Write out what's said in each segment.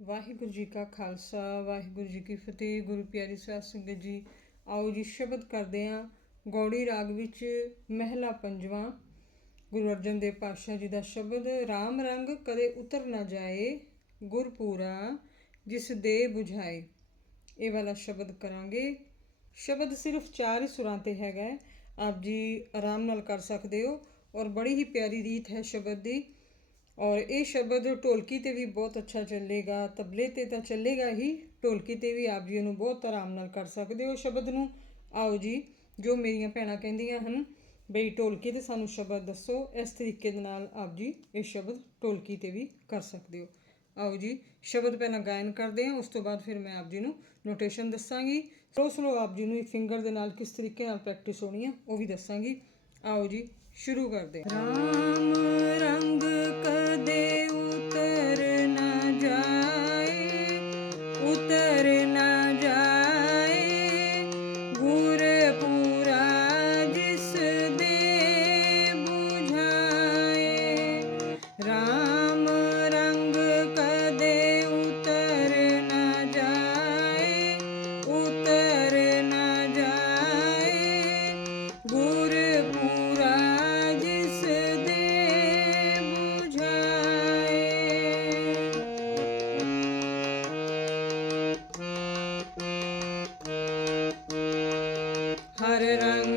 ਵਾਹਿਗੁਰੂ ਜੀ ਕਾ ਖਾਲਸਾ, ਵਾਹਿਗੁਰੂ ਜੀ ਕੀ ਫਤਿਹ। ਗੁਰੂ ਪਿਆਰੀ ਸਾਧ ਸੰਗਤ ਜੀ, ਆਓ ਜੀ ਸ਼ਬਦ ਕਰਦੇ ਹਾਂ। ਗੌੜੀ ਰਾਗ ਵਿੱਚ ਮਹਿਲਾ ਪੰਜਵਾਂ। ਗੁਰੂ ਅਰਜਨ ਦੇਵ ਪਾਤਸ਼ਾਹ ਜੀ ਦਾ ਸ਼ਬਦ RAM ਰੰਗ ਕਦੇ ਉਤਰ ਨਾ ਜਾਏ, ਗੁਰਪੂਰਾ ਜਿਸ ਦੇ 부ਝਾਏ ਇਹ ਵਾਲਾ ਸ਼ਬਦ ਕਰਾਂਗੇ। ਸ਼ਬਦ ਸਿਰਫ ਚਾਰ ਹੀ ਸੁਰਾਂ ਤੇ ਹੈਗਾ ਆਪ ਜੀ ਆਰਾਮ ਨਾਲ ਕਰ ਸਕਦੇ ਹੋ ਔਰ ਬੜੀ ਹੀ ਪਿਆਰੀ ਰੀਤ ਹੈ ਸ਼ਬਦ ਦੀ। ਔਰ ਇਹ ਸ਼ਬਦ ਢੋਲਕੀ ਤੇ ਵੀ ਬਹੁਤ ਅੱਛਾ ਚੱਲੇਗਾ, ਤਬਲੇ ਤੇ ਤਾਂ ਚੱਲੇਗਾ ਹੀ, ਢੋਲਕੀ ਤੇ ਵੀ ਆਪ ਜੀ ਇਹਨੂੰ ਬਹੁਤ ਆਰਾਮ ਨਾਲ ਕਰ ਸਕਦੇ ਹੋ ਸ਼ਬਦ ਨੂੰ। ਆਓ ਜੀ, ਜੋ ਮੇਰੀਆਂ ਭੈਣਾਂ ਕਹਿੰਦੀਆਂ ਹਨ, ਬਈ ਢੋਲਕੀ ਤੇ ਸਾਨੂੰ ਸ਼ਬਦ ਦੱਸੋ, ਇਸ ਤਰੀਕੇ ਦੇ ਨਾਲ ਆਪ ਜੀ ਇਹ ਸ਼ਬਦ ਢੋਲਕੀ ਤੇ ਵੀ ਕਰ ਸਕਦੇ ਹੋ। ਆਓ ਜੀ ਸ਼ਬਦ ਪਹਿਲਾਂ ਗਾਇਨ ਕਰਦੇ ਹਾਂ, ਉਸ ਤੋਂ ਬਾਅਦ ਫਿਰ ਮੈਂ ਆਪ ਜੀ ਨੂੰ ਨੋਟੇਸ਼ਨ ਦੱਸਾਂਗੀ। ਸਲੋ ਸਲੋ ਆਪ ਜੀ ਨੂੰ ਇਹ ਫਿੰਗਰ ਦੇ ਨਾਲ ਕਿਸ ਤਰੀਕੇ ਨਾਲ ਪ੍ਰੈਕਟਿਸ ਹੋਣੀ ਹੈ ਉਹ ਵੀ ਦੱਸਾਂਗੀ। ਆਓ ਜੀ ਸ਼ੁਰੂ ਕਰਦੇ ਹਾਂ। ਰਾਮ ਰੰਗ ਕਦੇ 부ਝਾਏ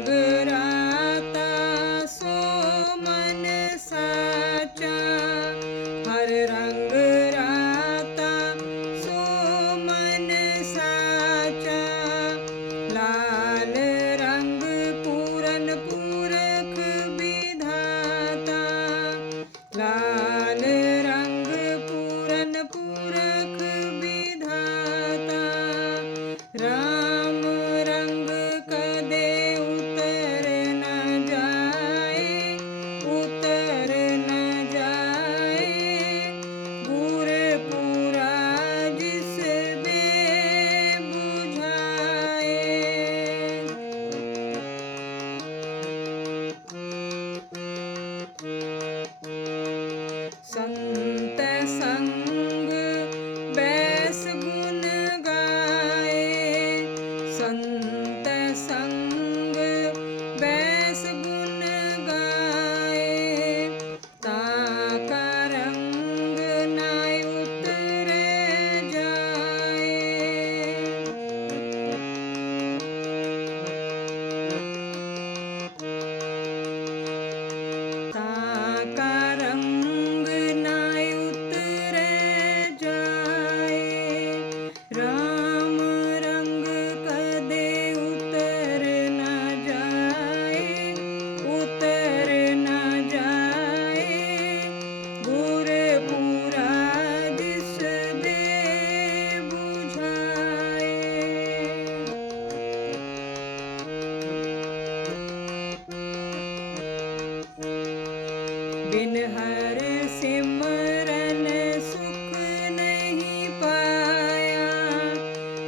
부ਝਾਏ ਹਰ ਸਿਮਰਨ ਸੁਖ ਨਹੀਂ ਪਾਇਆ।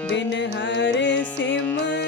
ਬਿਨ ਹਰ ਸਿਮਰਨ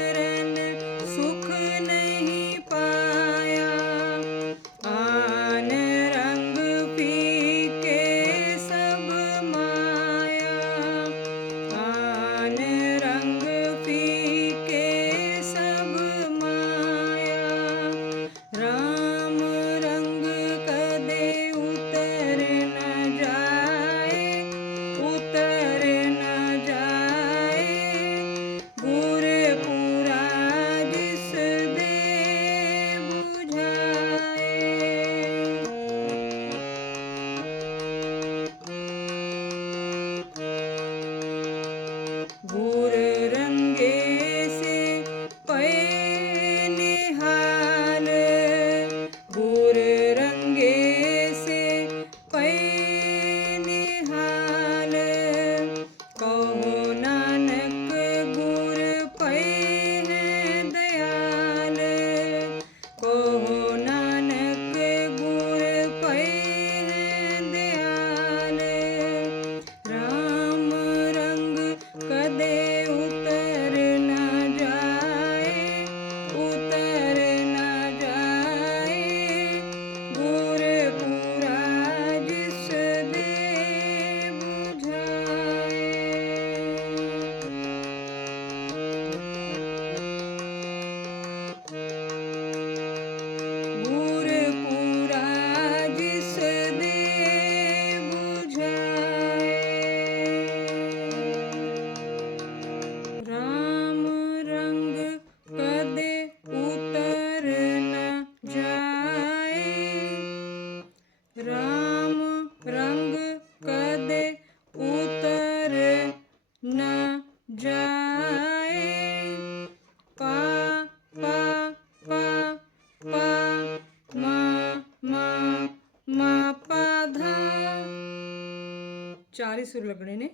ਚਾਰ ਹੀ ਸੁਰ ਲੱਗਣੇ ਨੇ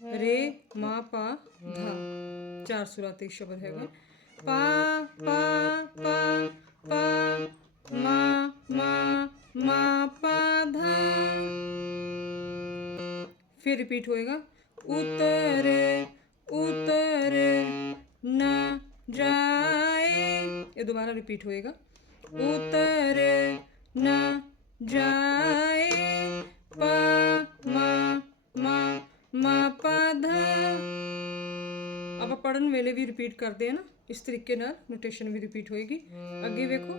ਰੇ ਮਾ ਪਾ ਧਾ ਚਾਰ ਸੁਰਾਂ ਤੇ ਸ਼ਬਦ ਹੈਗਾ ਪਾ ਪਾ ਪਾ ਪਾ ਮਾ ਮਾ ਮਾ ਪਾ ਧਾ ਫਿਰ ਰਿਪੀਟ ਹੋਏਗਾ ਉਤਰ ਉਤਰ ਨ ਜਾਏ ਇਹ ਦੁਬਾਰਾ ਰਿਪੀਟ ਹੋਏਗਾ ਉਤਰ ਨ ਪੜਨ ਵੇਲੇ ਵੀ ਰਿਪੀਟ ਕਰਦੇ ਆ ਨਾ, ਇਸ ਤਰੀਕੇ ਨਾਲ ਨੋਟੇਸ਼ਨ ਵੀ ਰਿਪੀਟ ਹੋਏਗੀ। ਅੱਗੇ ਵੇਖੋ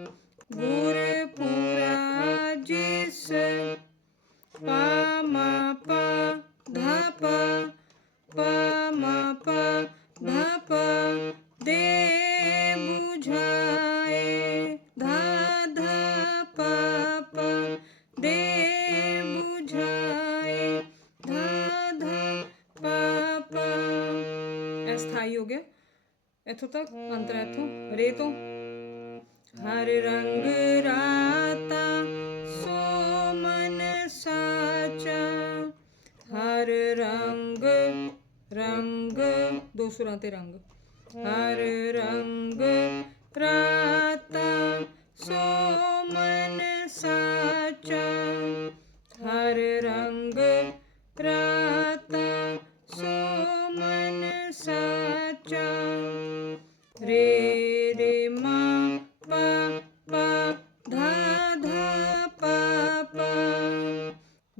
ਸਥਾਈ ਹੋ ਗਿਆ ਇੱਥੋਂ ਤੱਕ? ਅੰਤਰਾ ਇੱਥੋਂ? ਰੇ ਤੋਂ? ਹਰ ਰੰਗ ਰਾਤਾ ਸੋ ਮਨ ਸਾਚਾ। ਹਰ ਰੰਗ ਰੰਗ, ਦੋ ਸੁਰਾਂ ਤੇ ਰੰਗ। ਹਰ ਰੰਗ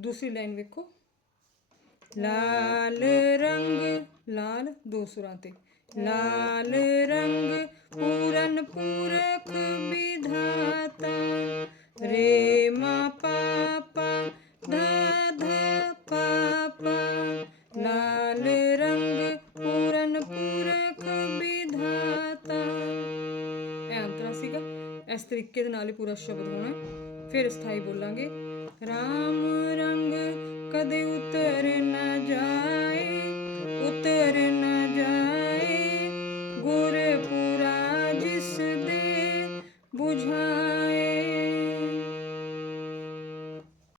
ਦੂਸਰੀ ਲਾਈਨ ਵੇਖੋ। ਲਾਲ ਰੰਗ ਲਾਲ ਦੋ ਸੁਰਾਂ ਤੇ। ਲਾਲ ਰੰਗ ਪੂਰਨ ਪੂਰਖ ਵਿਧਾਤਾ। ਰੇ ਮਾ ਪਾ ਪਾ ਧਾ ਧਾ ਪਾ ਪਾ ਲਾਲ ਰੰਗ ਪੂਰਨ ਪੂਰਖ ਵਿਧਾਤਾ। ਇਹ ਅੰਤਰਾ ਸੀਗਾ। ਇਸ ਤਰੀਕੇ ਦੇ ਨਾਲ ਹੀ ਪੂਰਾ ਸ਼ਬਦ ਹੋਣਾ। ਫਿਰ ਸਥਾਈ ਬੋਲਾਂਗੇ। RAM